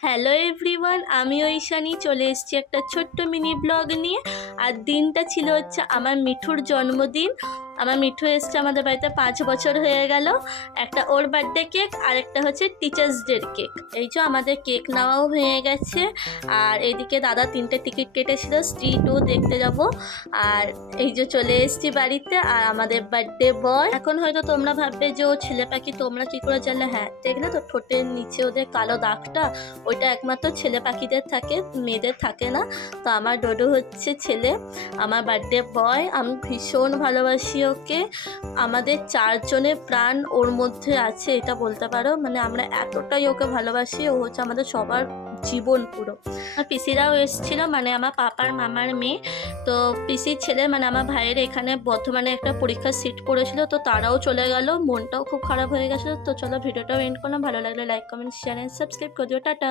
Hello everyone, আমি ঐশানী চলে এসেছি একটা ছোট্ট মিনি ব্লগ নিয়ে। আর দিনটা ছিল হচ্ছে আমার মিঠুর জন্মদিন। আমার মিঠু এসছে আমাদের বাড়িতে 5 বছর হয়ে গেল। একটা ওর বার্থডে কেক আর একটা হচ্ছে টিচার্স ডের কেক। এই যে আমাদের কেক নেওয়াও হয়ে গেছে। আর এইদিকে দাদা 3টে টিকিট কেটেছিল স্ট্রিট টু দেখতে যাব। আর এই যে চলে এসেছি বাড়িতে। আর আমাদের বার্থডে বয়, এখন হয়তো তোমরা ভাববে যে ও ছেলে পাখি, তোমরা কি করে জানলে? হ্যাঁ, দেখলে তো ঠোঁটের নিচে ওদের কালো দাগটা, ওইটা একমাত্র ছেলে পাখিদের থাকে, মেয়েদের থাকে না। তো আমার ডোডো হচ্ছে ছেলে, আমার বার্থডে বয়। আমি ভীষণ ভালোবাসি ওকে। আমাদের 4জনের প্রাণ ওর মধ্যে আছে, এটা বলতে পারো। মানে আমরা এতটাই ওকে ভালোবাসি, ও হচ্ছে আমাদের সবার জীবন পুরো। আমার পিসিরাও এসেছিলো, মানে আমার পাপার মামার মেয়ে। তো পিসির ছেলে মানে আমার ভাইয়ের এখানে বর্ধমানে একটা পরীক্ষার সিট পড়েছিল, তো তারাও চলে গেল। মনটাও খুব খারাপ হয়ে গেছিলো। তো চলো ভিডিওটাও এন্ড করলাম। ভালো লাগলে like comment share and subscribe করে দিও। টাটা।